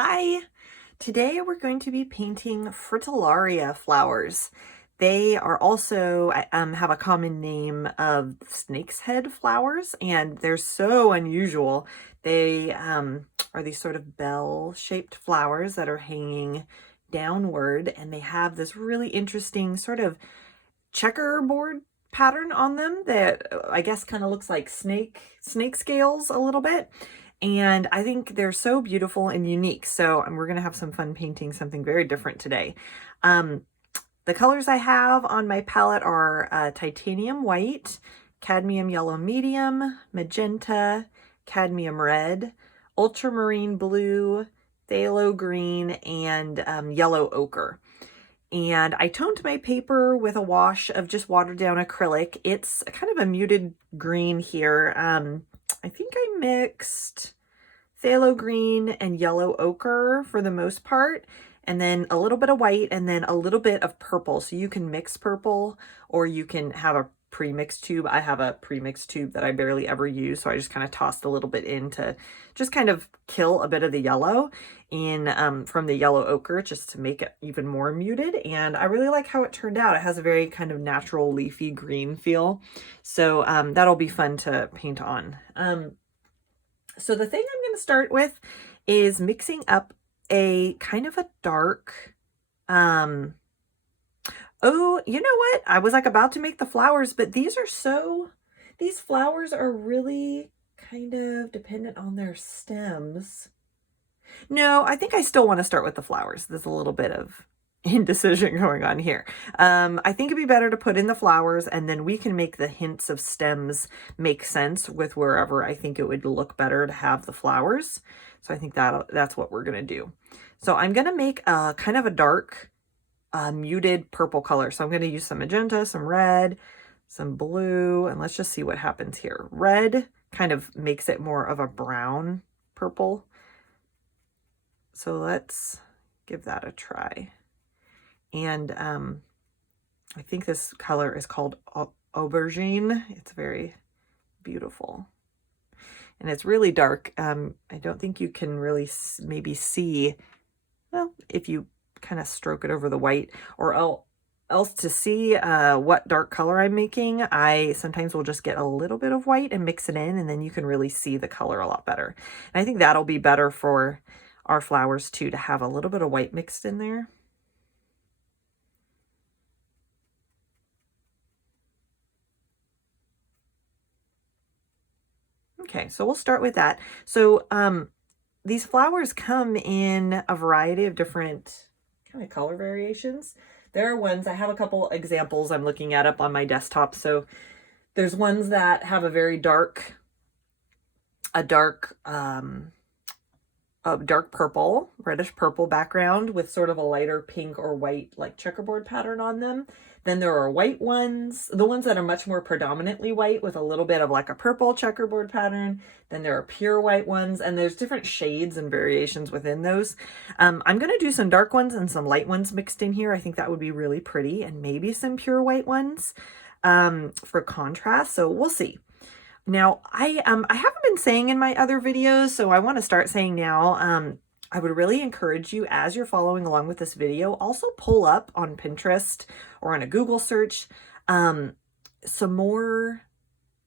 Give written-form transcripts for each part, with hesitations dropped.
Hi! Today we're going to be painting Fritillaria flowers. They are also have a common name of snake's head flowers, and they're so unusual. They are these sort of bell-shaped flowers that are hanging downward, and they have this really interesting sort of checkerboard pattern on them that I guess kind of looks like snake scales a little bit. And I think they're so beautiful and unique. So we're going to have some fun painting something very different today. The colors I have on my palette are titanium white, cadmium yellow medium, magenta, cadmium red, ultramarine blue, phthalo green, and yellow ochre. And I toned my paper with a wash of just watered down acrylic. It's kind of a muted green here. I think I mixed phthalo green and yellow ochre for the most part, and then a little bit of white and then a little bit of purple. So you can mix purple or you can have a pre-mixed tube. I have a pre-mixed tube that I barely ever use, so I just kind of tossed a little bit in to just kind of kill a bit of the yellow in from the yellow ochre, just to make it even more muted. And I really like how it turned out. It has a very kind of natural leafy green feel, so that'll be fun to paint on. So the thing I'm going to start with is mixing up a kind of a dark, oh, you know what? I was like about to make the flowers, but these flowers are really kind of dependent on their stems. No, I think I still want to start with the flowers. There's a little bit of indecision going on here. I think it'd be better to put in the flowers, and then we can make the hints of stems make sense with wherever I think it would look better to have the flowers. So I think that's what we're going to do. So I'm going to make a kind of a dark, muted purple color. So I'm going to use some magenta, some red, some blue, and let's just see what happens here. Red kind of makes it more of a brown purple. So let's give that a try. And I think this color is called aubergine. It's very beautiful. And it's really dark. I don't think you can really maybe see, well, if you kind of stroke it over the white, or else to see what dark color I'm making, I sometimes will just get a little bit of white and mix it in, and then you can really see the color a lot better. And I think that'll be better for our flowers too, to have a little bit of white mixed in there. Okay, so we'll start with that. So these flowers come in a variety of different kind of color variations. There are ones, I have a couple examples I'm looking at up on my desktop. So there's ones that have a very dark purple, reddish purple background with sort of a lighter pink or white like checkerboard pattern on them. Then there are white ones, the ones that are much more predominantly white with a little bit of like a purple checkerboard pattern. Then there are pure white ones, and there's different shades and variations within those. I'm going to do some dark ones and some light ones mixed in here. I think that would be really pretty, and maybe some pure white ones for contrast. So we'll see. Now, I haven't been saying in my other videos, so I want to start saying now, I would really encourage you, as you're following along with this video, also pull up on Pinterest or on a Google search some more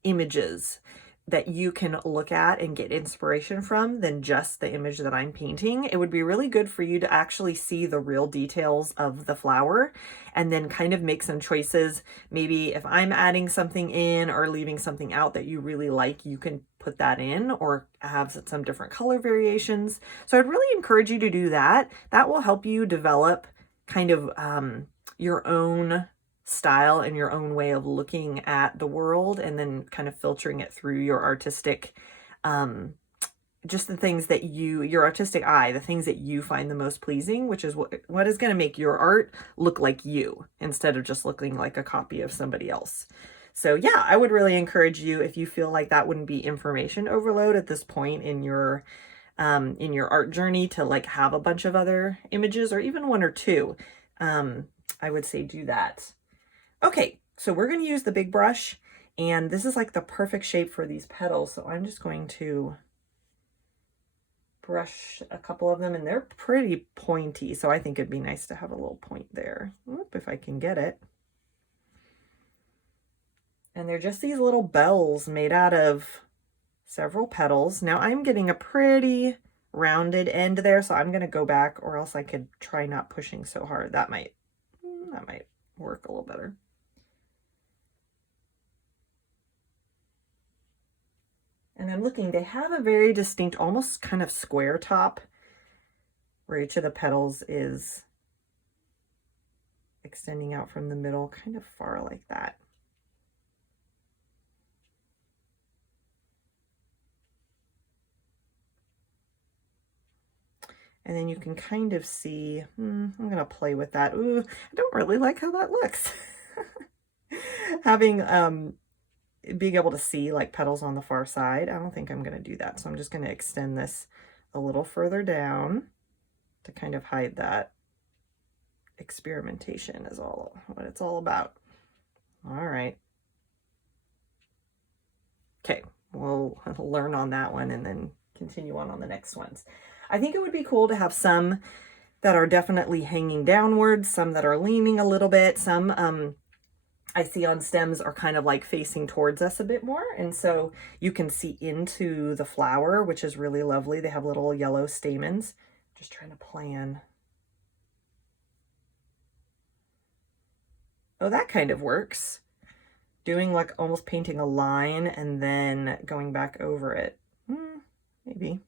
images that you can look at and get inspiration from than just the image that I'm painting. It would be really good for you to actually see the real details of the flower and then kind of make some choices. Maybe if I'm adding something in or leaving something out that you really like, you can put that in or have some different color variations. So I'd really encourage you to do that. That will help you develop kind of your own style and your own way of looking at the world, and then kind of filtering it through your artistic, just the things that your artistic eye, the things that you find the most pleasing, which is what is going to make your art look like you instead of just looking like a copy of somebody else. So yeah, I would really encourage you, if you feel like that wouldn't be information overload at this point in your art journey, to like have a bunch of other images or even one or two, I would say do that. Okay, so we're going to use the big brush, and this is like the perfect shape for these petals. So I'm just going to brush a couple of them, and they're pretty pointy, so I think it'd be nice to have a little point there. Oop, if I can get it. And they're just these little bells made out of several petals. Now I'm getting a pretty rounded end there, so I'm going to go back, or else I could try not pushing so hard. That might work a little better. And I'm looking, they have a very distinct, almost kind of square top, where each of the petals is extending out from the middle kind of far like that. And then you can kind of see, I'm going to play with that. Ooh, I don't really like how that looks. Having, being able to see like petals on the far side, I don't think I'm going to do that. So I'm just going to extend this a little further down to kind of hide that. Experimentation is all what it's all about. All right. Okay, we'll learn on that one and then continue on the next ones. I think it would be cool to have some that are definitely hanging downwards, some that are leaning a little bit, some I see on stems are kind of like facing towards us a bit more, and so you can see into the flower, which is really lovely. They have little yellow stamens. Just trying to plan. Oh, that kind of works. Doing like almost painting a line and then going back over it. Maybe.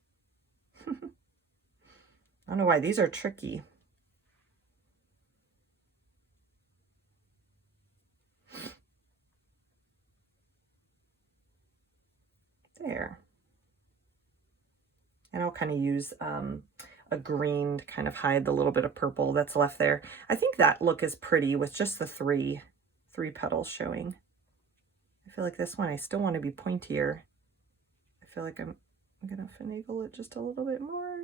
I don't know why these are tricky. There. And I'll kind of use a green to kind of hide the little bit of purple that's left there. I think that look is pretty with just the three petals showing. I feel like this one, I still want to be pointier. I feel like I'm gonna finagle it just a little bit more.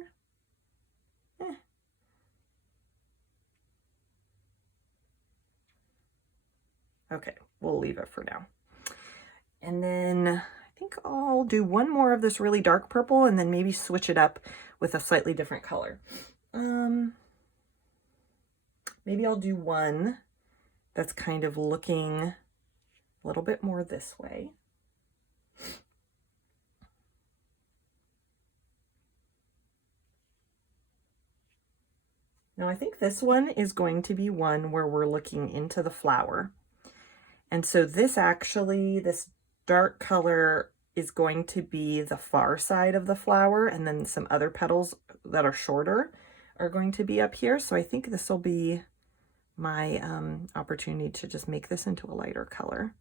Okay, we'll leave it for now. And then I think I'll do one more of this really dark purple and then maybe switch it up with a slightly different color. Maybe I'll do one that's kind of looking a little bit more this way. Now I think this one is going to be one where we're looking into the flower. And so this actually, this dark color is going to be the far side of the flower, and then some other petals that are shorter are going to be up here. So I think this will be my opportunity to just make this into a lighter color.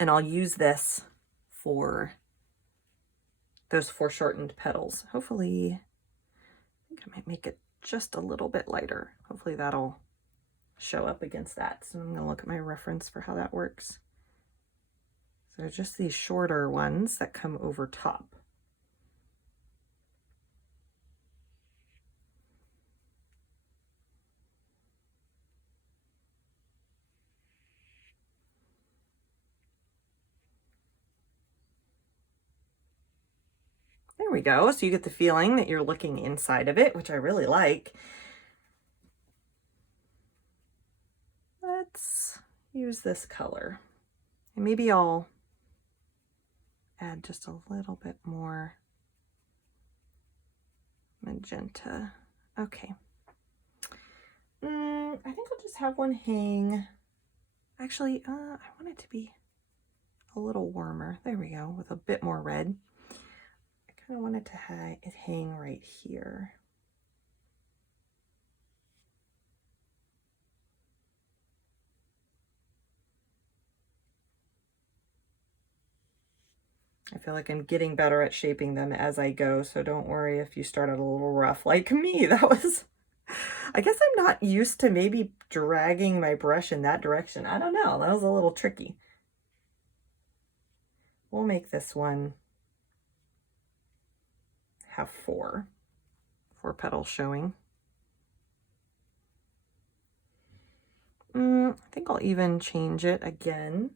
And I'll use this for those foreshortened petals. Hopefully, I think I might make it just a little bit lighter. Hopefully that'll show up against that. So I'm gonna look at my reference for how that works. So just these shorter ones that come over top. There we go. So you get the feeling that you're looking inside of it, which I really like. Let's use this color. And maybe I'll add just a little bit more magenta. Okay. I think I'll just have one hang. Actually, I want it to be a little warmer. There we go, with a bit more red. I kind of want it to hang right here. I feel like I'm getting better at shaping them as I go, so don't worry if you start out a little rough like me. That was, I guess I'm not used to maybe dragging my brush in that direction. I don't know, that was a little tricky. We'll make this one have four petals showing. I think I'll even change it again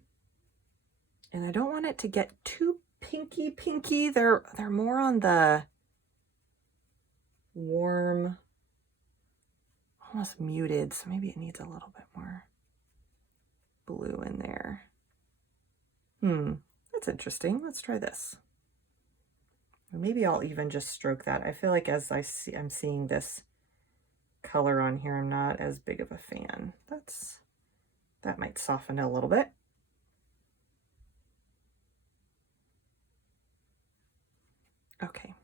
And I don't want it to get too pinky. They're more on the warm, almost muted, so maybe it needs a little bit more blue in there. That's interesting. Let's try this. Maybe I'll even just stroke that. I feel like as I'm seeing this color on here, I'm not as big of a fan. That might soften it a little bit. Okay,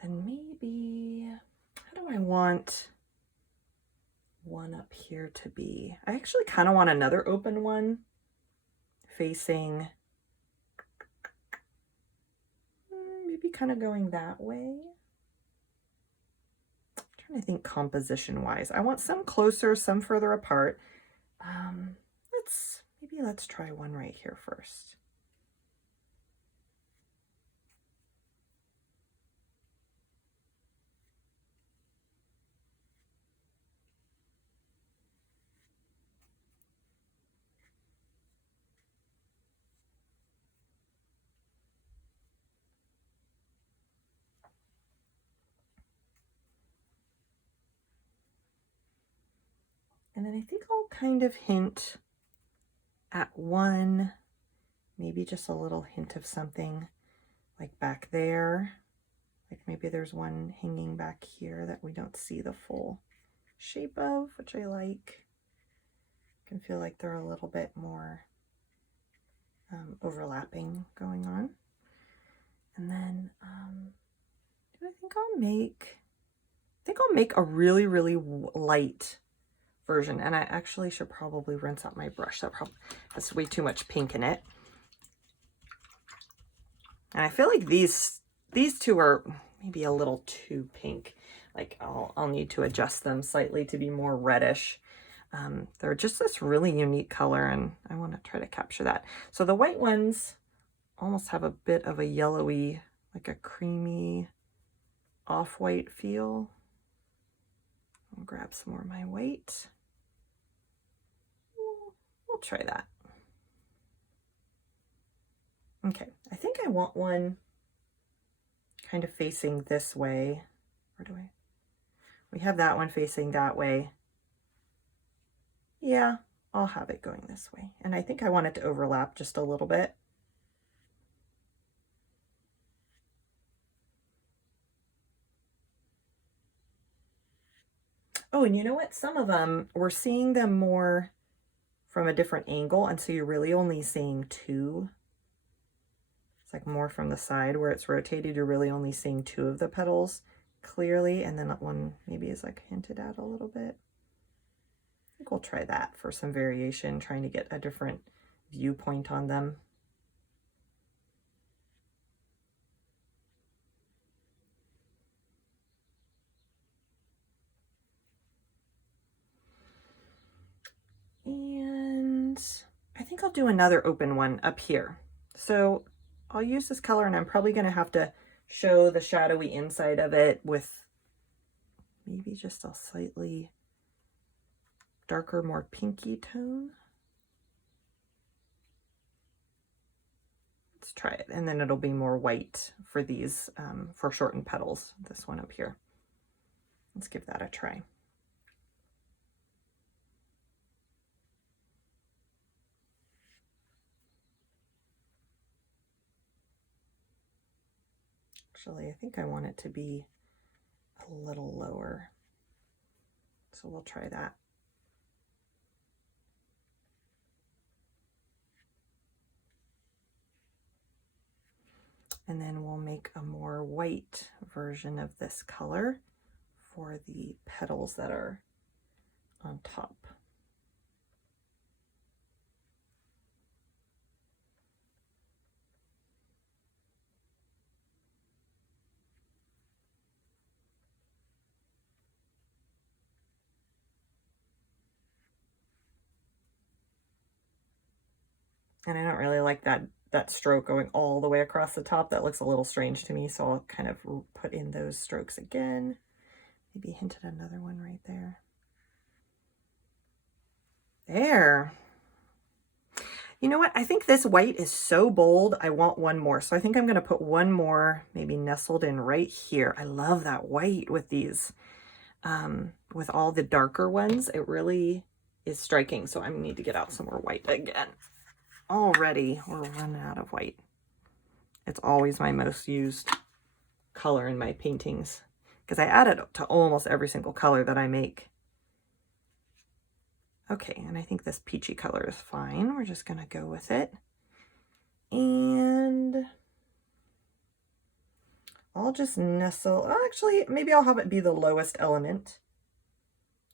then maybe, how do I want one up here to be? I actually kind of want another open one facing, maybe kind of going that way. I'm trying to think composition wise. I want some closer, some further apart. Let's try one right here first. And then I think I'll kind of hint at one, maybe just a little hint of something like back there. Like maybe there's one hanging back here that we don't see the full shape of, which I like. I can feel like they're a little bit more overlapping going on. And then I think I'll make a really, really light version, and I actually should probably rinse out my brush. That probably has way too much pink in it. And I feel like these two are maybe a little too pink. Like I'll need to adjust them slightly to be more reddish. They're just this really unique color, and I want to try to capture that. So the white ones almost have a bit of a yellowy, like a creamy off-white feel. I'll grab some more of my white. We'll try that. Okay, I think I want one kind of facing this way. We have that one facing that way. Yeah, I'll have it going this way. And I think I want it to overlap just a little bit. Oh, and you know what? Some of them, we're seeing them more from a different angle, and so you're really only seeing two. It's like more from the side where it's rotated, you're really only seeing two of the petals clearly, and then that one maybe is like hinted at a little bit. I think we'll try that for some variation, trying to get a different viewpoint on them. And I think I'll do another open one up here. So I'll use this color, and I'm probably going to have to show the shadowy inside of it with maybe just a slightly darker, more pinky tone. Let's try it, and then it'll be more white for these, for shortened petals, this one up here. Let's give that a try. Actually, I think I want it to be a little lower, so we'll try that. And then we'll make a more white version of this color for the petals that are on top. And I don't really like that stroke going all the way across the top. That looks a little strange to me, so I'll kind of put in those strokes again. Maybe hint at another one right there. There. You know what? I think this white is so bold. I want one more. So I think I'm going to put one more maybe nestled in right here. I love that white with these, with all the darker ones. It really is striking. So I need to get out some more white again. Already, we're running out of white. It's always my most used color in my paintings because I add it to almost every single color that I make. Okay, and I think this peachy color is fine. We're just gonna go with it. And I'll just nestle, oh, actually, maybe I'll have it be the lowest element.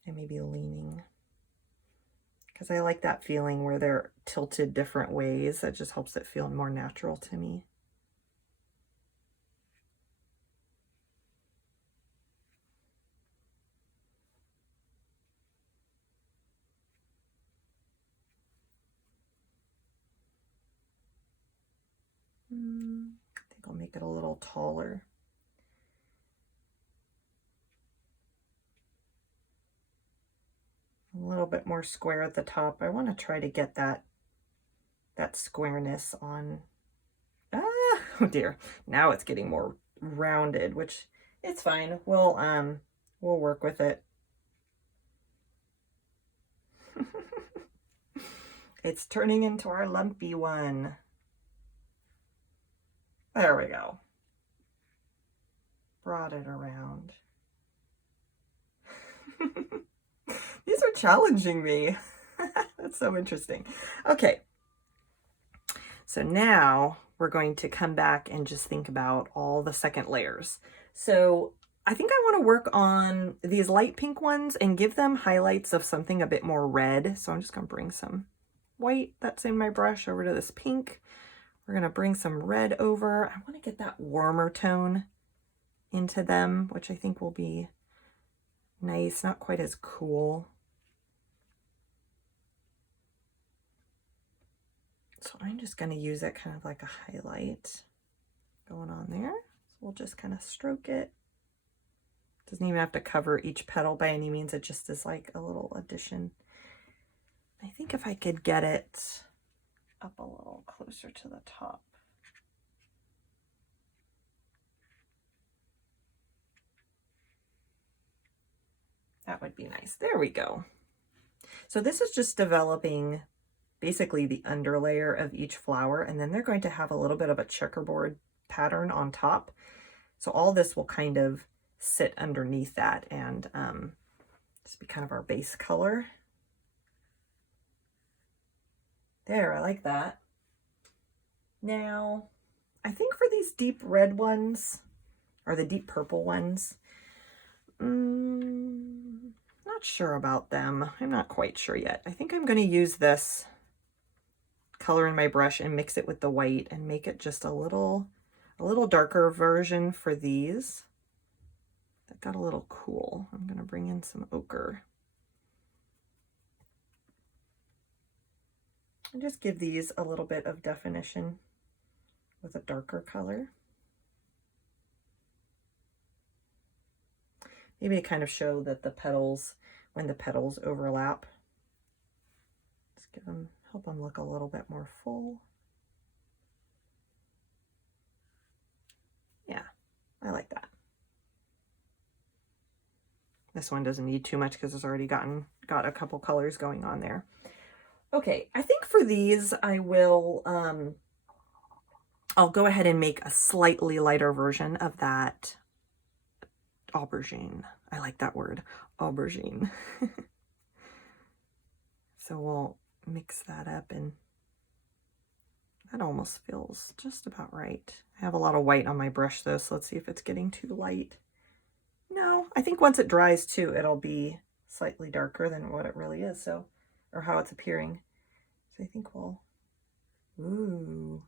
I may be leaning, because I like that feeling where they're tilted different ways. That just helps it feel more natural to me. I think I'll make it a little taller. A little bit more square at the top. I want to try to get that squareness on. Oh dear. Now it's getting more rounded, which it's fine. We'll work with it. It's turning into our lumpy one. There we go. Brought it around. These are challenging me. That's so interesting. Okay. So now we're going to come back and just think about all the second layers. So I think I want to work on these light pink ones and give them highlights of something a bit more red. So I'm just going to bring some white that's in my brush over to this pink. We're going to bring some red over. I want to get that warmer tone into them, which I think will be nice, not quite as cool. So I'm just going to use it kind of like a highlight going on there. So we'll just kind of stroke it. Doesn't even have to cover each petal by any means. It just is like a little addition. I think if I could get it up a little closer to the top. That would be nice. There we go. So this is just developing basically the underlayer of each flower, and then they're going to have a little bit of a checkerboard pattern on top. So all this will kind of sit underneath that and just be kind of our base color. There, I like that. Now, I think for these deep red ones, or the deep purple ones, not sure about them. I'm not quite sure yet. I think I'm going to use this color in my brush and mix it with the white and make it just a little darker version for these. That got a little cool. I'm going to bring in some ochre. And just give these a little bit of definition with a darker color. Maybe kind of show that the petals, when the petals overlap, just give them, help them look a little bit more full. Yeah, I like that. This one doesn't need too much because it's already got a couple colors going on there. Okay, I think for these I will, I'll go ahead and make a slightly lighter version of that aubergine. I like that word, aubergine. So we'll mix that up, and that almost feels just about right. I have a lot of white on my brush though, so let's see if it's getting too light. No, I think once it dries too, it'll be slightly darker than what it really is, so, or how it's appearing. So I think we'll, ooh.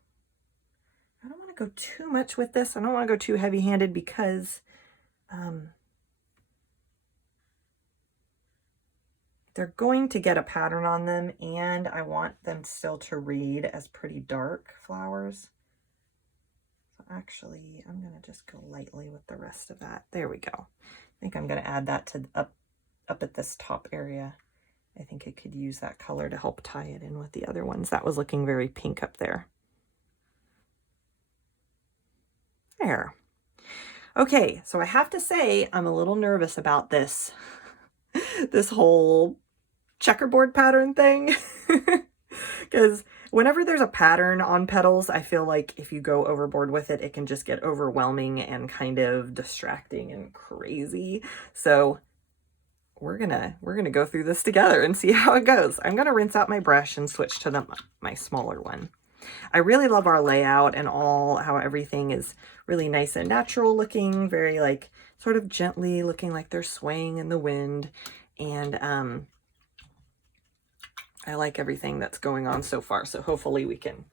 I don't want to go too much with this. I don't want to go too heavy-handed because they're going to get a pattern on them, and I want them still to read as pretty dark flowers. So actually, I'm going to just go lightly with the rest of that. There we go. I think I'm going to add that to up at this top area I think it could use that color to help tie it in with the other ones. That was looking very pink up there. There. Okay, so I have to say I'm a little nervous about this, this whole checkerboard pattern thing. Because whenever there's a pattern on petals, I feel like if you go overboard with it, it can just get overwhelming and kind of distracting and crazy. So we're gonna go through this together and see how it goes. I'm gonna rinse out my brush and switch to my smaller one. I really love our layout and how everything is really nice and natural looking, very like sort of gently looking like they're swaying in the wind. And I like everything that's going on so far. So hopefully we can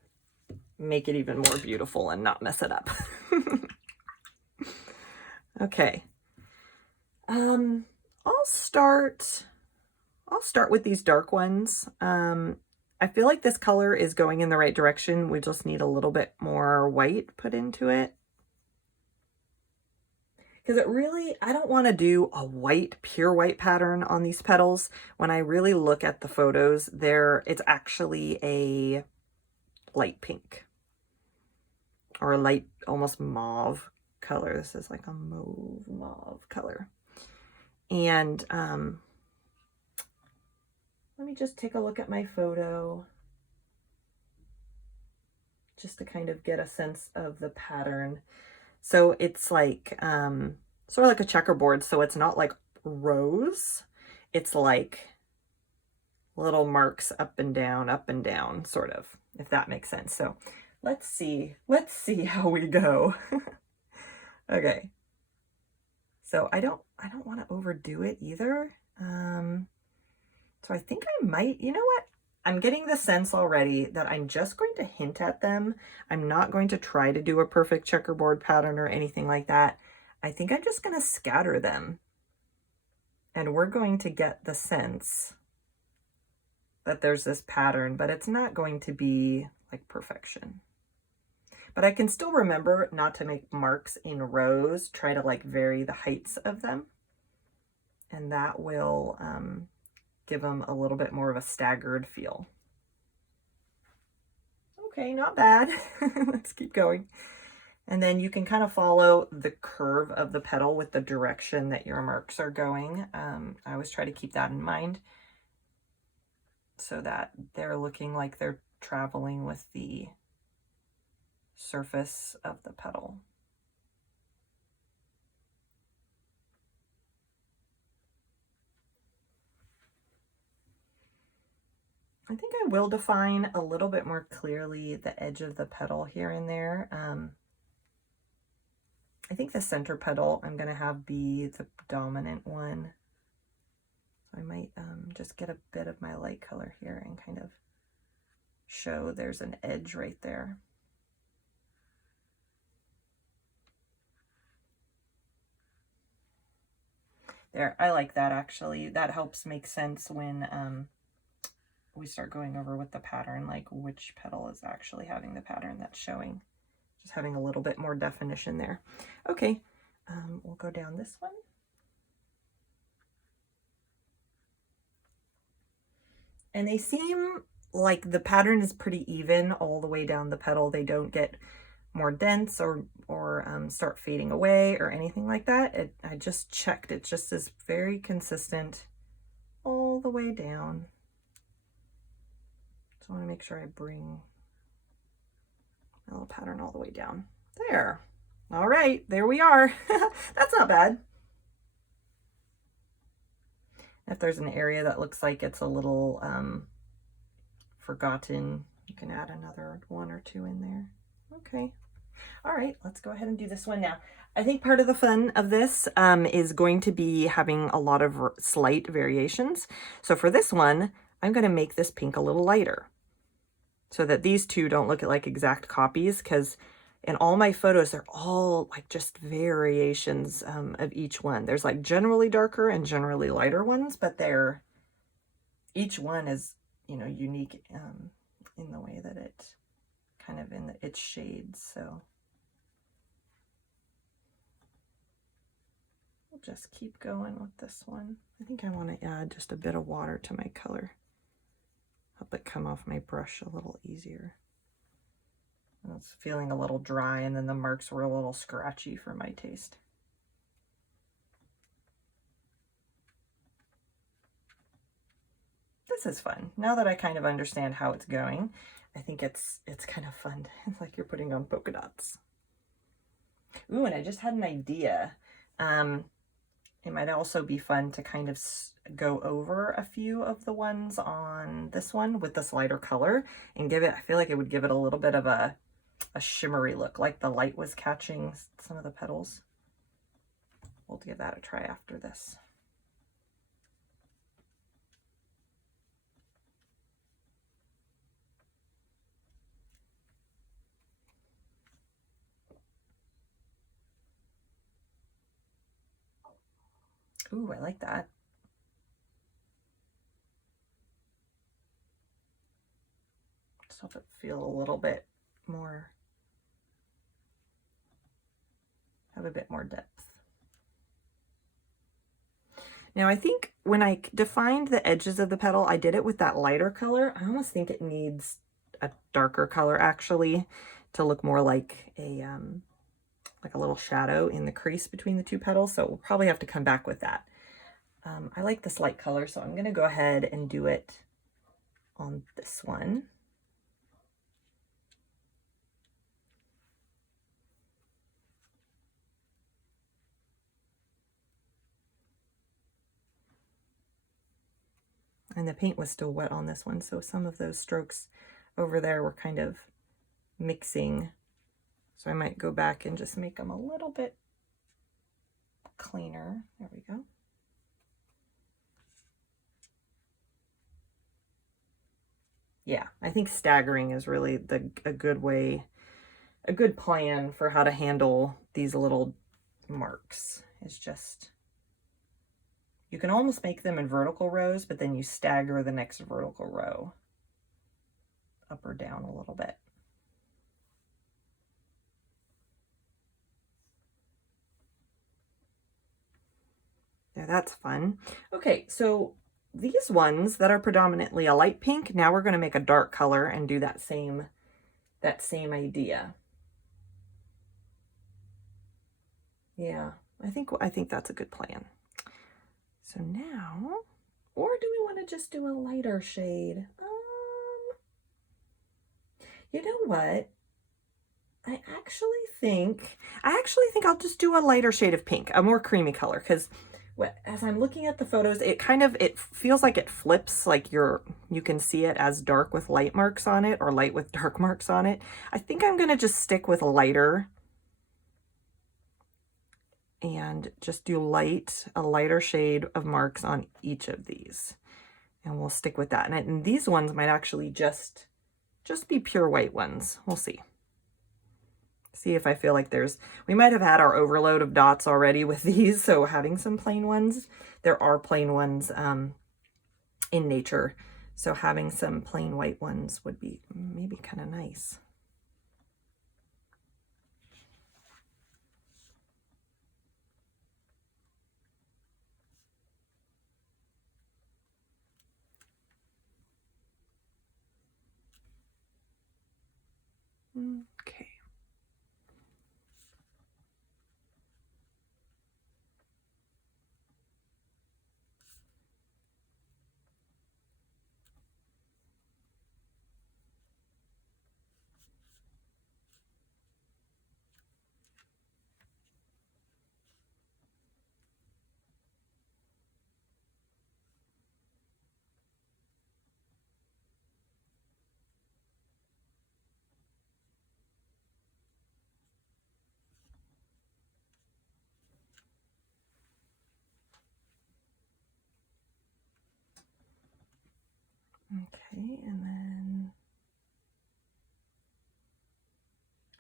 make it even more beautiful and not mess it up. Okay. I'll start with these dark ones. I feel like this color is going in the right direction. We just need a little bit more white put into it. Because I don't want to do a pure white pattern on these petals. When I really look at the photos, it's actually a light pink. Or a light, almost mauve color. This is like a mauve color. And let me just take a look at my photo just to kind of get a sense of the pattern. So it's like sort of like a checkerboard. So it's not like rows. It's like little marks up and down, sort of, if that makes sense. So let's see how we go. Okay. So I don't want to overdo it either. So I think I might, you know what? I'm getting the sense already that I'm just going to hint at them. I'm not going to try to do a perfect checkerboard pattern or anything like that. I think I'm just going to scatter them. And we're going to get the sense that there's this pattern, but it's not going to be like perfection. But I can still remember not to make marks in rows, try to like vary the heights of them. And that will give them a little bit more of a staggered feel. Okay, not bad. Let's keep going. And then you can kind of follow the curve of the petal with the direction that your marks are going. I always try to keep that in mind so that they're looking like they're traveling with the surface of the petal. I think I will define a little bit more clearly the edge of the petal here and there. I think the center petal I'm going to have be the dominant one. So I might just get a bit of my light color here and kind of show there's an edge right there. There, I like that actually. That helps make sense when we start going over with the pattern, like which petal is actually having the pattern that's showing. Just having a little bit more definition there. Okay, we'll go down this one. And they seem like the pattern is pretty even all the way down the petal. They don't get more dense or start fading away or anything like that. I just checked. It just is very consistent all the way down. So I want to make sure I bring my little pattern all the way down. There. All right, there we are. That's not bad. If there's an area that looks like it's a little forgotten, you can add another one or two in there. Okay. All right, let's go ahead and do this one now. I think part of the fun of this is going to be having a lot of slight variations. So for this one, I'm going to make this pink a little lighter so that these two don't look like exact copies, because in all my photos, they're all like just variations of each one. There's like generally darker and generally lighter ones, but each one is, you know, unique in the way that it kind of its shades. So I'll just keep going with this one. I think I want to add just a bit of water to my color. Help it come off my brush a little easier. It's feeling a little dry, and then the marks were a little scratchy for my taste. This is fun. Now that I kind of understand how it's going, I think it's kind of fun. It's like you're putting on polka dots. Ooh, and I just had an idea. It might also be fun to kind of go over a few of the ones on this one with this lighter color and give it, I feel like it would give it a little bit of a shimmery look, like the light was catching some of the petals. We'll give that a try after this. Ooh, I like that. Just help it feel a little bit more, have a bit more depth. Now I think when I defined the edges of the petal, I did it with that lighter color. I almost think it needs a darker color actually to look more like a little shadow in the crease between the two petals. So we'll probably have to come back with that. I like this light color, so I'm going to go ahead and do it on this one. And the paint was still wet on this one, so some of those strokes over there were kind of mixing. So I might go back and just make them a little bit cleaner. There we go. Yeah, I think staggering is really a good way, a good plan for how to handle these little marks. Is just, you can almost make them in vertical rows, but then you stagger the next vertical row up or down a little bit. There, that's fun. Okay, so these ones that are predominantly a light pink, now we're going to make a dark color and do that same idea. Yeah, I think that's a good plan. So now, or do we want to just do a lighter shade? You know what? I actually think I'll just do a lighter shade of pink, a more creamy color, because as I'm looking at the photos, it feels like it flips, like you can see it as dark with light marks on it or light with dark marks on it. I think I'm going to just stick with lighter and just do a lighter shade of marks on each of these. And we'll stick with that. And these ones might actually just be pure white ones. We'll see. See if I feel like we might have had our overload of dots already with these, so having some plain ones, there are plain ones in nature, so having some plain white ones would be maybe kind of nice. Okay. Okay, and then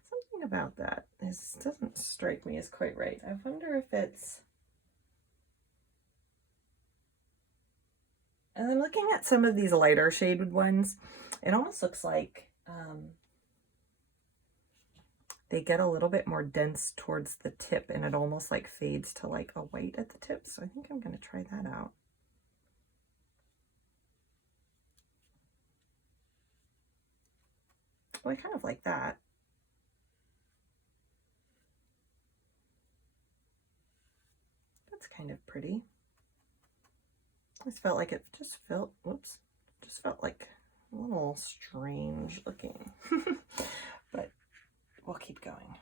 something about that doesn't strike me as quite right. I wonder if it's, and I'm looking at some of these lighter shaded ones, it almost looks like they get a little bit more dense towards the tip, and it almost like fades to like a white at the tip. So I think I'm going to try that out. Oh, I kind of like that. That's kind of pretty. I just felt like it just felt, whoops, just felt like a little strange looking, but we'll keep going.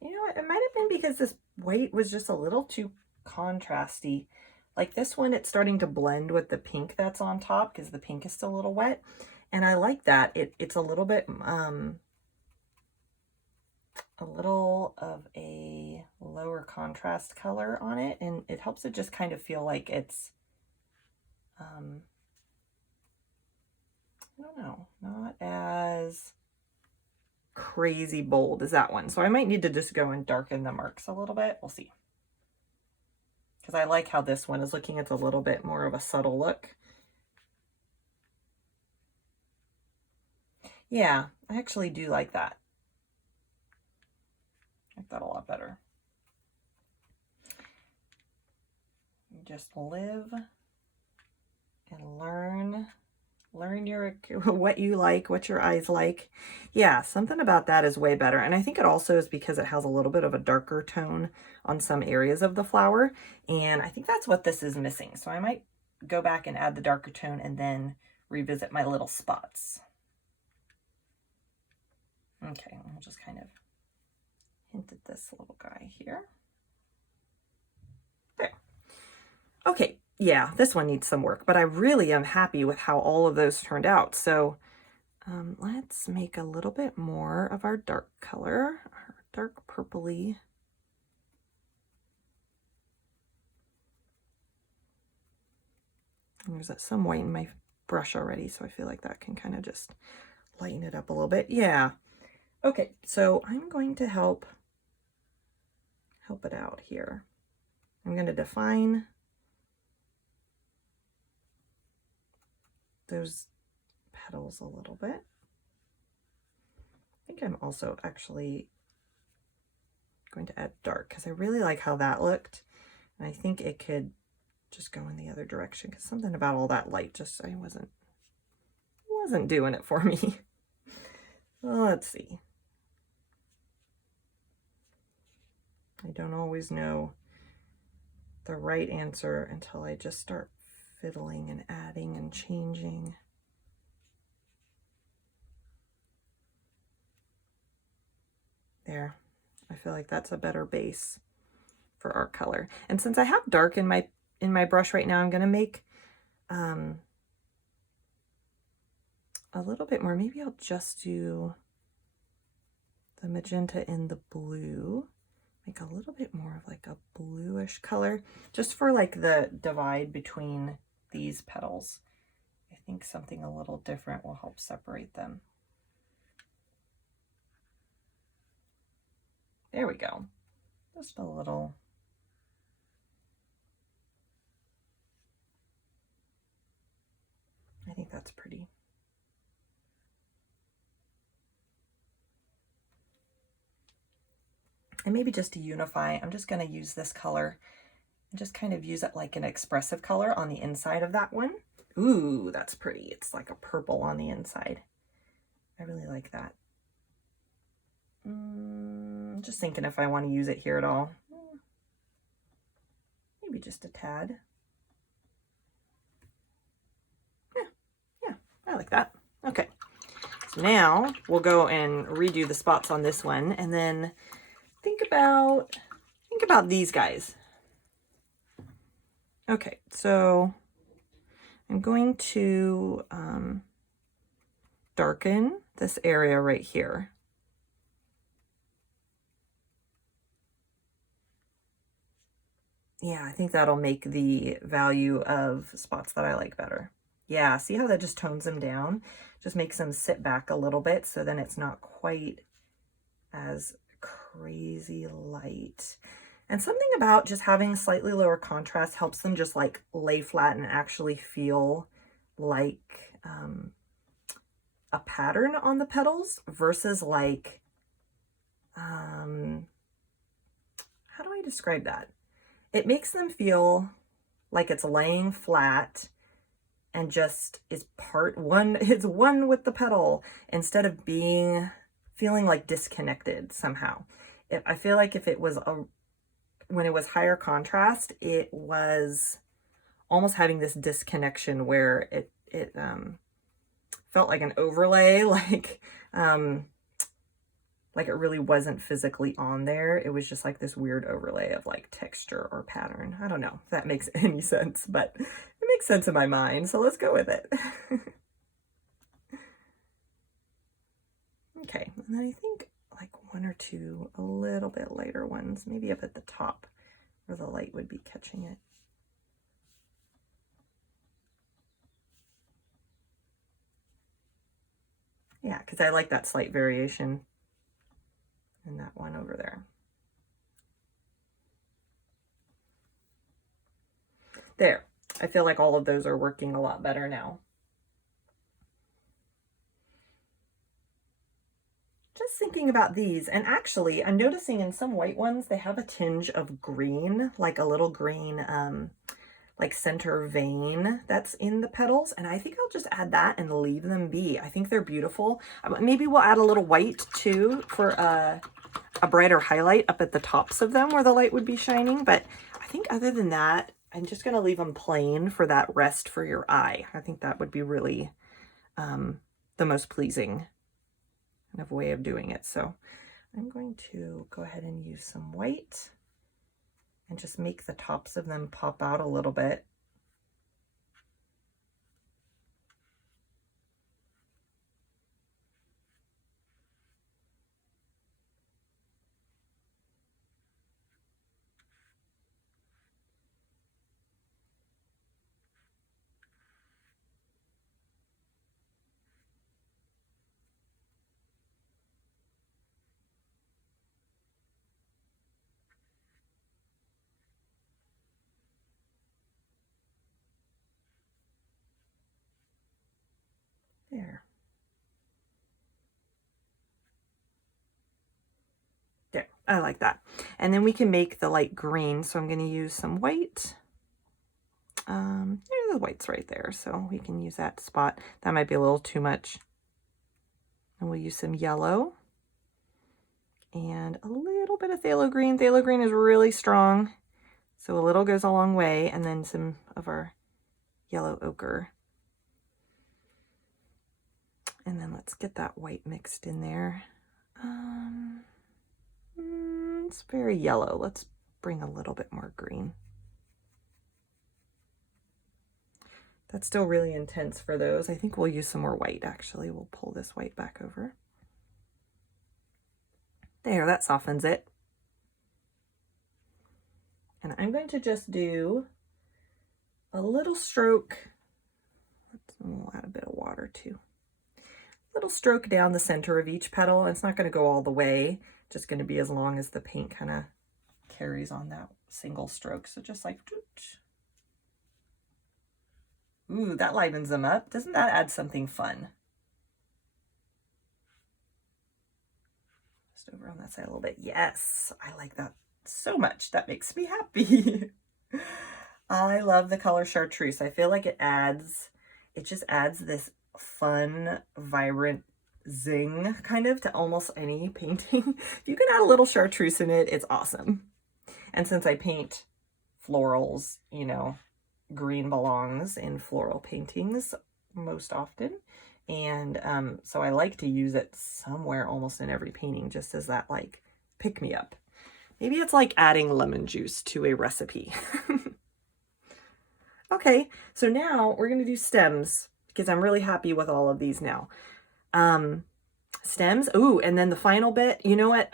You know what, it might have been because this white was just a little too contrasty. Like this one, it's starting to blend with the pink that's on top because the pink is still a little wet. And I like that. It's a little bit, a little of a lower contrast color on it. And it helps it just kind of feel like it's, I don't know, not as crazy bold as that one. So I might need to just go and darken the marks a little bit. We'll see. Because I like how this one is looking. It's a little bit more of a subtle look. Yeah, I actually do like that. I like that a lot better. Just live and learn your what you like, what your eyes like. Yeah, something about that is way better. And I think it also is because it has a little bit of a darker tone on some areas of the flower, and I think that's what this is missing. So I might go back and add the darker tone and then revisit my little spots. Okay, I'll just kind of hint at this little guy here. There. Okay, yeah, this one needs some work, but I really am happy with how all of those turned out. So let's make a little bit more of our dark color, our dark purpley. And there's some white in my brush already, so I feel like that can kind of just lighten it up a little bit. Yeah. Okay, so I'm going to help it out here. I'm going to define those petals a little bit. I think I'm also actually going to add dark because I really like how that looked. And I think it could just go in the other direction because something about all that light just, I wasn't doing it for me. Well, let's see. I don't always know the right answer until I just start fiddling and adding and changing. There, I feel like that's a better base for our color. And since I have dark in my brush right now, I'm going to make a little bit more. Maybe I'll just do the magenta in the blue. Make a little bit more of like a bluish color, just for like the divide between these petals. I think something a little different will help separate them. There we go. Just a little. I think that's pretty. And maybe just to unify, I'm just going to use this color and just kind of use it like an expressive color on the inside of that one. Ooh, that's pretty. It's like a purple on the inside. I really like that. Just thinking if I want to use it here at all. Maybe just a tad. Yeah, I like that. Okay, so now we'll go and redo the spots on this one, and then think about these guys. Okay, so I'm going to darken this area right here. Yeah, I think that'll make the value of spots that I like better. Yeah, see how that just tones them down? Just makes them sit back a little bit, so then it's not quite as crazy light. And something about just having slightly lower contrast helps them just like lay flat and actually feel like a pattern on the petals versus like, how do I describe that? It makes them feel like it's laying flat and just is it's one with the petal instead of feeling like disconnected somehow. I feel like if it was when it was higher contrast, it was almost having this disconnection where it felt like an overlay, like it really wasn't physically on there. It was just like this weird overlay of like texture or pattern. I don't know if that makes any sense, but it makes sense in my mind, so let's go with it. Okay, and then I think like one or two a little bit lighter ones, maybe up at the top where the light would be catching it. Yeah, because I like that slight variation in that one over there. There, I feel like all of those are working a lot better now. Just thinking about these, and actually I'm noticing in some white ones, they have a tinge of green, like a little green, like center vein that's in the petals. And I think I'll just add that and leave them be. I think they're beautiful. Maybe we'll add a little white too for a brighter highlight up at the tops of them where the light would be shining. But I think other than that, I'm just going to leave them plain for that rest for your eye. I think that would be really the most pleasing kind of way of doing it. So I'm going to go ahead and use some white and just make the tops of them pop out a little bit. There. There, I like that. And then we can make the light green. So I'm going to use some white. The white's right there, so we can use that spot. That might be a little too much. And we'll use some yellow and a little bit of phthalo green. Phthalo green is really strong, so a little goes a long way. And then some of our yellow ochre. And then let's get that white mixed in there. It's very yellow. Let's bring a little bit more green. That's still really intense for those. I think we'll use some more white, actually. We'll pull this white back over. There, that softens it. And I'm going to just do a little stroke. We'll add a bit of water too. Little stroke down the center of each petal. It's not going to go all the way, just going to be as long as the paint kind of carries on that single stroke. So just like, ooh, that livens them up. Doesn't that add something fun? Just over on that side a little bit. Yes, I like that so much. That makes me happy. I love the color chartreuse. I feel like it just adds this fun, vibrant zing kind of to almost any painting. If you can add a little chartreuse in it, it's awesome. And since I paint florals, you know, green belongs in floral paintings most often. And so I like to use it somewhere almost in every painting, just as that like pick me up. Maybe it's like adding lemon juice to a recipe. Okay, so now we're going to do stems because I'm really happy with all of these now. Stems. Ooh, and then the final bit, you know what?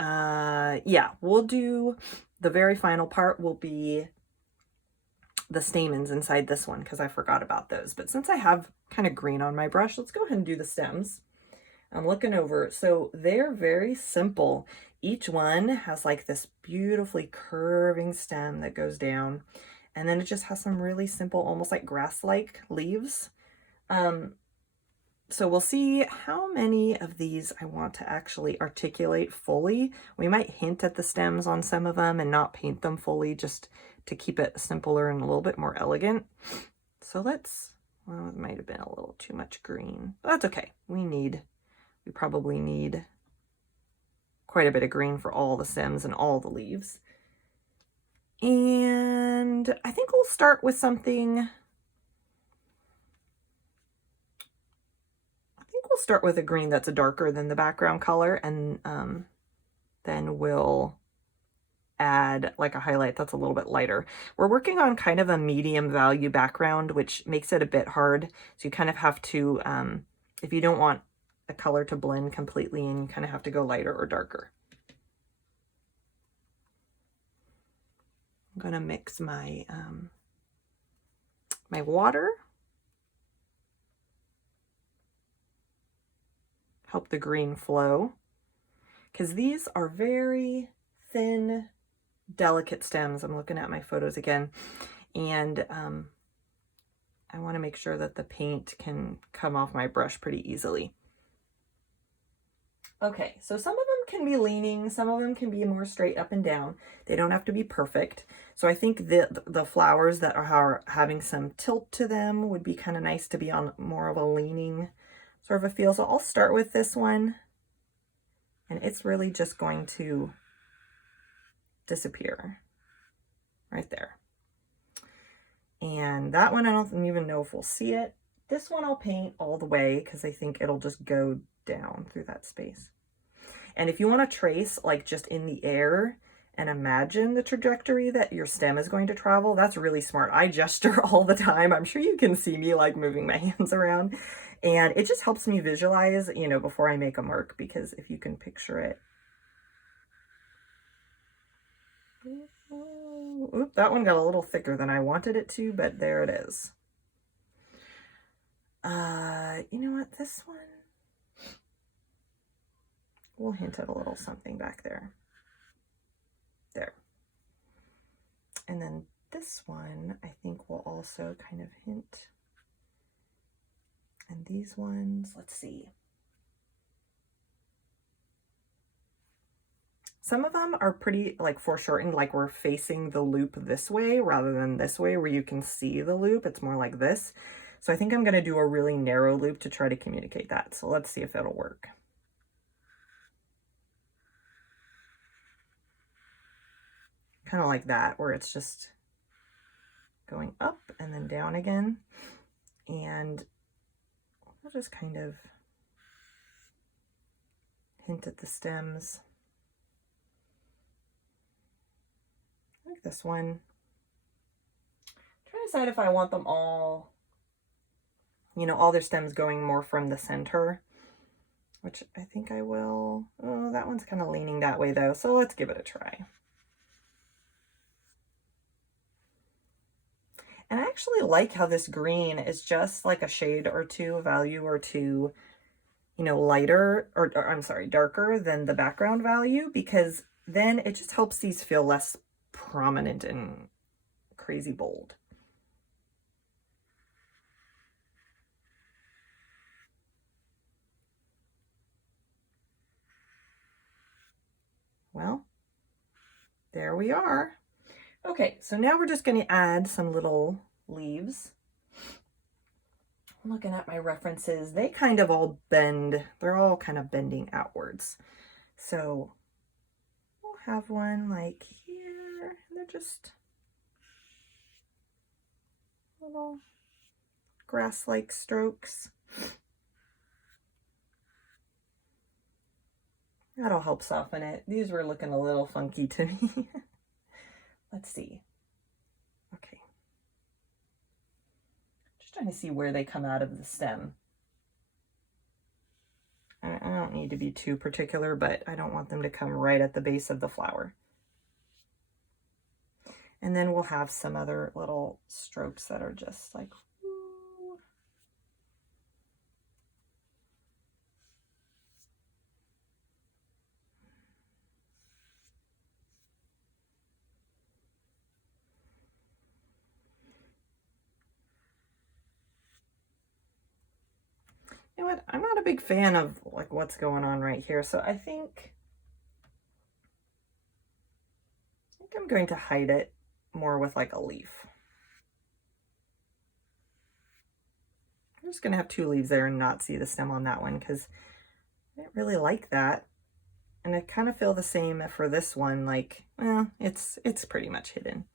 Yeah, we'll do the very final part will be the stamens inside this one because I forgot about those. But since I have kind of green on my brush, let's go ahead and do the stems. I'm looking over. So they're very simple. Each one has like this beautifully curving stem that goes down. And then it just has some really simple, almost like grass-like leaves. So we'll see how many of these I want to actually articulate fully. We might hint at the stems on some of them and not paint them fully, just to keep it simpler and a little bit more elegant. So let's, well, it might have been a little too much green, but that's okay. We probably need quite a bit of green for all the stems and all the leaves. And I think we'll start with something, we'll start with a green that's darker than the background color, and then we'll add like a highlight that's a little bit lighter. We're working on kind of a medium value background, which makes it a bit hard. So you kind of have to, if you don't want a color to blend completely, and you kind of have to go lighter or darker. I'm gonna mix my my water. Help the green flow, because these are very thin, delicate stems. I'm looking at my photos again, and I want to make sure that the paint can come off my brush pretty easily. Okay, so some of them can be leaning, some of them can be more straight up and down. They don't have to be perfect. So I think the flowers that are having some tilt to them would be kind of nice to be on more of a leaning sort of a feel. So I'll start with this one, and it's really just going to disappear right there. And that one, I don't even know if we'll see it. This one I'll paint all the way because I think it'll just go down through that space. And if you want to trace like just in the air and imagine the trajectory that your stem is going to travel, that's really smart. I gesture all the time. I'm sure you can see me like moving my hands around, and it just helps me visualize, you know, before I make a mark, because if you can picture it. Oop, that one got a little thicker than I wanted it to, but there it is. You know what, this one, we'll hint at a little something back there. There. And then this one, I think we'll also kind of hint. And these ones, let's see. Some of them are pretty like foreshortened, like we're facing the loop this way rather than this way where you can see the loop. It's more like this. So I think I'm going to do a really narrow loop to try to communicate that. So let's see if it'll work. Kind of like that, where it's just going up and then down again. And we'll just kind of hint at the stems. Like this one. I'm trying to decide if I want them all, you know, all their stems going more from the center, which I think I will. Oh, that one's kind of leaning that way though, so let's give it a try. And I actually like how this green is just like a shade or two, a value or two, you know, lighter, or I'm sorry, darker than the background value, because then it just helps these feel less prominent and crazy bold. Well, there we are. Okay, so now we're just going to add some little leaves. I'm looking at my references. They kind of all bend. They're all kind of bending outwards. So we'll have one like here. They're just little grass-like strokes. That'll help soften it. These were looking a little funky to me. Let's see. Okay. Just trying to see where they come out of the stem. I don't need to be too particular, but I don't want them to come right at the base of the flower. And then we'll have some other little strokes that are just like, woo. You know what? I'm not a big fan of like what's going on right here. So I think I'm going to hide it more with like a leaf. I'm just gonna have 2 leaves there and not see the stem on that one because I didn't really like that. And I kind of feel the same for this one, like, well, it's pretty much hidden.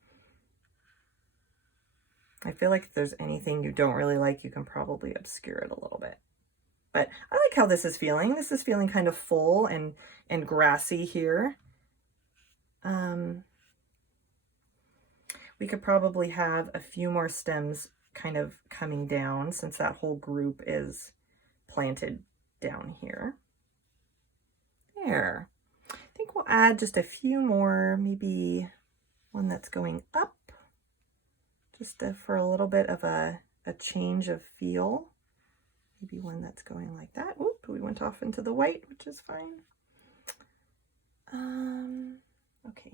I feel like if there's anything you don't really like, you can probably obscure it a little bit. But I like how this is feeling. This is feeling kind of full and grassy here. We could probably have a few more stems kind of coming down since that whole group is planted down here. There. I think we'll add just a few more, maybe one that's going up, just for a little bit of a change of feel. Maybe one that's going like that. Oop, we went off into the white, which is fine. Okay.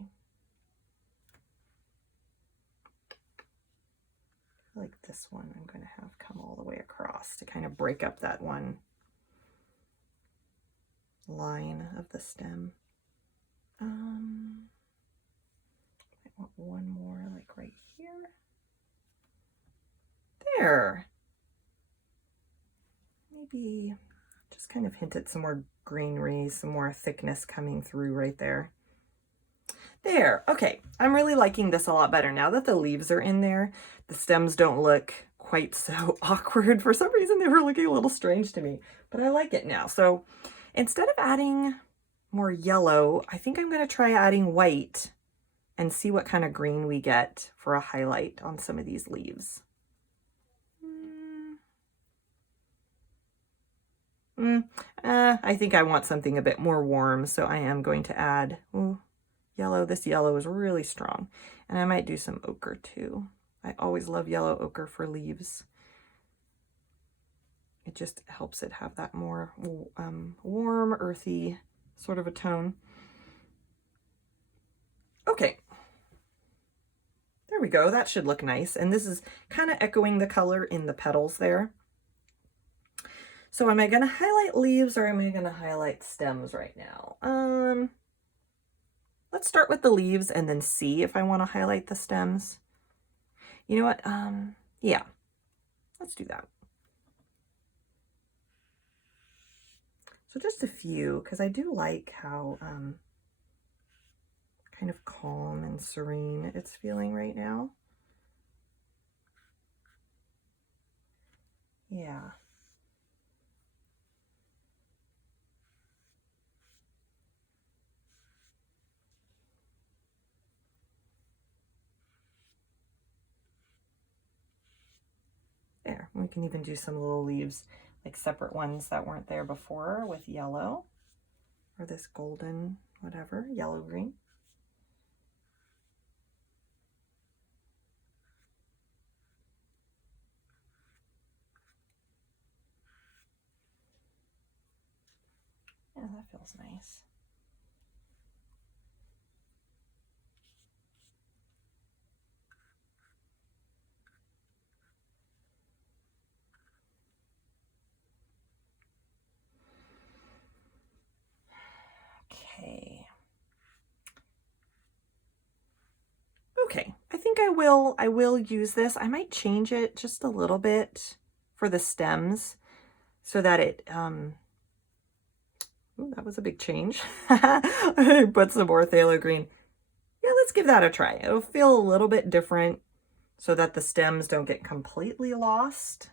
Like this one, I'm going to have come all the way across to kind of break up that one line of the stem. I want one more like right here. There. Maybe just kind of hint at some more greenery, some more thickness coming through right there. There, okay. I'm really liking this a lot better now that the leaves are in there. The stems don't look quite so awkward. For some reason, they were looking a little strange to me, but I like it now. So instead of adding more yellow, I think I'm going to try adding white and see what kind of green we get for a highlight on some of these leaves. I think I want something a bit more warm, so I am going to add yellow. This yellow is really strong, and I might do some ochre too. I always love yellow ochre for leaves. It just helps it have that more warm, earthy sort of a tone. Okay. There we go. That should look nice. And this is kind of echoing the color in the petals there. So am I going to highlight leaves or am I going to highlight stems right now? Let's start with the leaves and then see if I want to highlight the stems. You know what? Yeah, let's do that. So just a few, because I do like how kind of calm and serene it's feeling right now. Yeah. There, we can even do some little leaves, like separate ones that weren't there before with yellow, or this golden, whatever, yellow-green. Yeah, that feels nice. Okay. Okay, I think I will use this. I might change it just a little bit for the stems so that it ooh, that was a big change. Put some more phthalo green. Yeah, let's give that a try. It'll feel a little bit different so that the stems don't get completely lost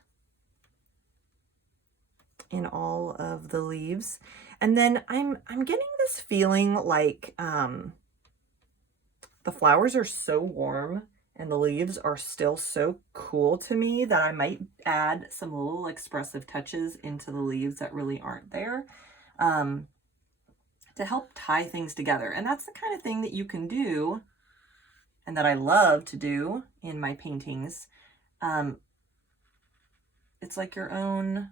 in all of the leaves. And then I'm getting this feeling like the flowers are so warm and the leaves are still so cool to me that I might add some little expressive touches into the leaves that really aren't there to help tie things together. And that's the kind of thing that you can do and that I love to do in my paintings. It's like your own,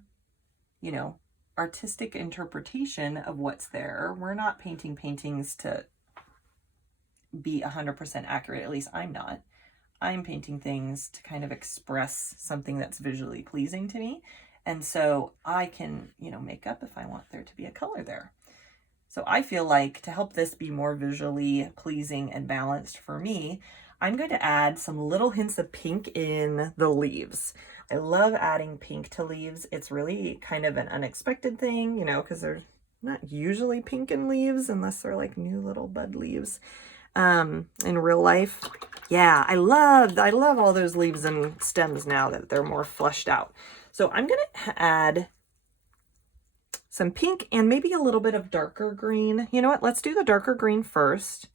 you know, artistic interpretation of what's there. We're not painting paintings to be 100% accurate, at least I'm not. I'm painting things to kind of express something that's visually pleasing to me. And so I can, you know, make up if I want there to be a color there. So I feel like to help this be more visually pleasing and balanced for me, I'm going to add some little hints of pink in the leaves. I love adding pink to leaves. It's really kind of an unexpected thing, you know, because they're not usually pink in leaves unless they're like new little bud leaves in real life. Yeah, I love all those leaves and stems now that they're more fleshed out. So I'm going to add some pink and maybe a little bit of darker green. You know what? Let's do the darker green first.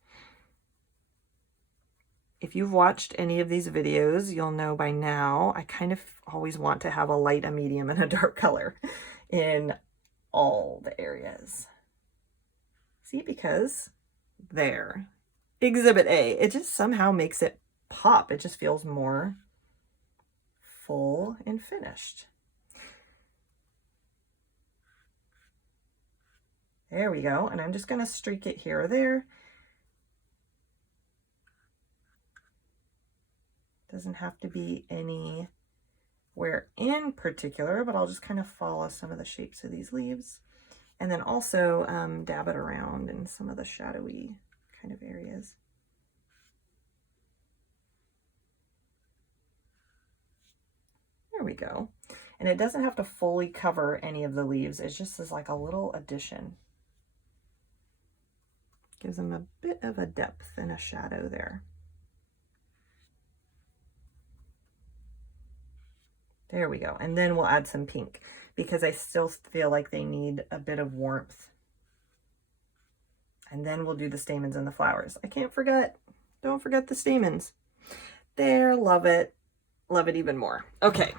If you've watched any of these videos, you'll know by now I kind of always want to have a light, a medium, and a dark color in all the areas. See, because there. Exhibit A. It just somehow makes it pop. It just feels more full and finished. There we go. And I'm just going to streak it here or there. Doesn't have to be anywhere in particular, but I'll just kind of follow some of the shapes of these leaves. And then also dab it around in some of the shadowy kind of areas. There we go. And it doesn't have to fully cover any of the leaves. It's just as like a little addition. Gives them a bit of a depth and a shadow there. There we go. And then we'll add some pink because I still feel like they need a bit of warmth. And then we'll do the stamens and the flowers. I can't forget. Don't forget the stamens. There, love it. Love it even more. Okay.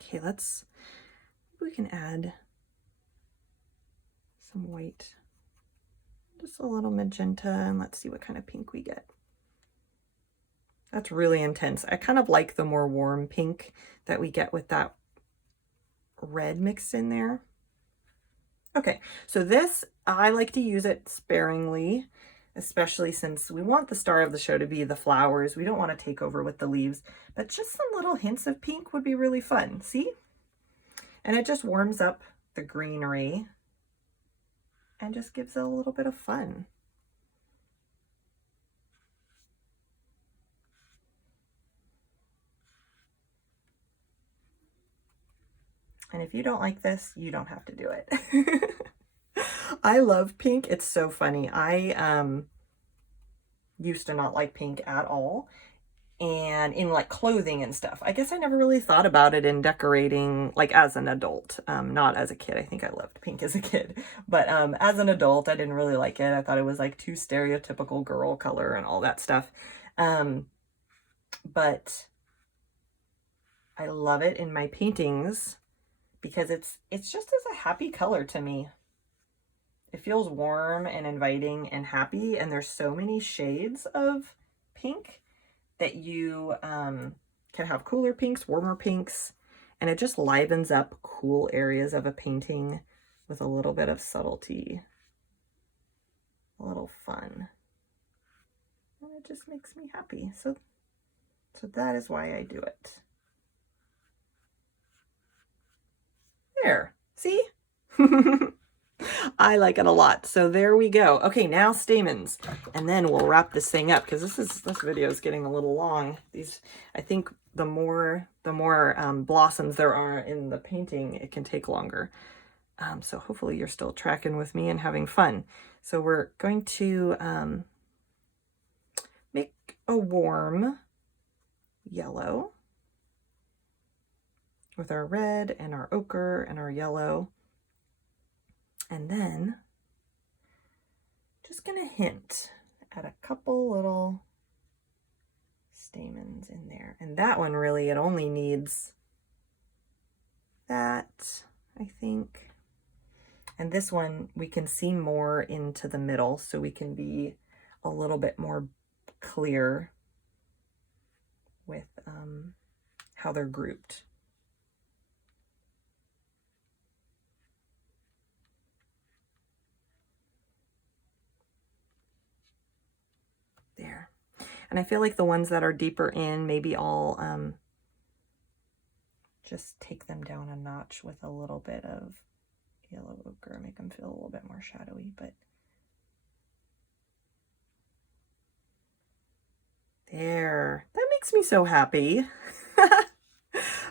Okay, we can add some white. Just a little magenta, and let's see what kind of pink we get. That's really intense. I kind of like the more warm pink that we get with that red mixed in there. Okay, so this, I like to use it sparingly, especially since we want the star of the show to be the flowers. We don't want to take over with the leaves, but just some little hints of pink would be really fun. See? And it just warms up the greenery and just gives it a little bit of fun. And if you don't like this, you don't have to do it. I love pink. It's so funny. I used to not like pink at all. And in like clothing and stuff. I guess I never really thought about it in decorating, like as an adult, not as a kid. I think I loved pink as a kid, but as an adult, I didn't really like it. I thought it was like too stereotypical girl color and all that stuff. But I love it in my paintings because it's just as a happy color to me. It feels warm and inviting and happy, and there's so many shades of pink that you can have cooler pinks, warmer pinks, and it just livens up cool areas of a painting with a little bit of subtlety, a little fun. And it just makes me happy. So that is why I do it. There, see? I like it a lot. So there we go. Okay, now stamens, and then we'll wrap this thing up because this video is getting a little long. I think the more blossoms there are in the painting, it can take longer. So hopefully you're still tracking with me and having fun. So we're going to make a warm yellow with our red and our ochre and our yellow. And then just gonna hint at a couple little stamens in there. And that one really, it only needs that, I think. And this one, we can see more into the middle, so we can be a little bit more clear with how they're grouped. There. And I feel like the ones that are deeper in, maybe I'll just take them down a notch with a little bit of yellow ochre, make them feel a little bit more shadowy, but there, that makes me so happy.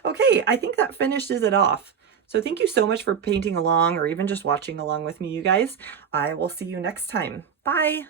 Okay, I think that finishes it off. So thank you so much for painting along or even just watching along with me, you guys. I will see you next time. Bye.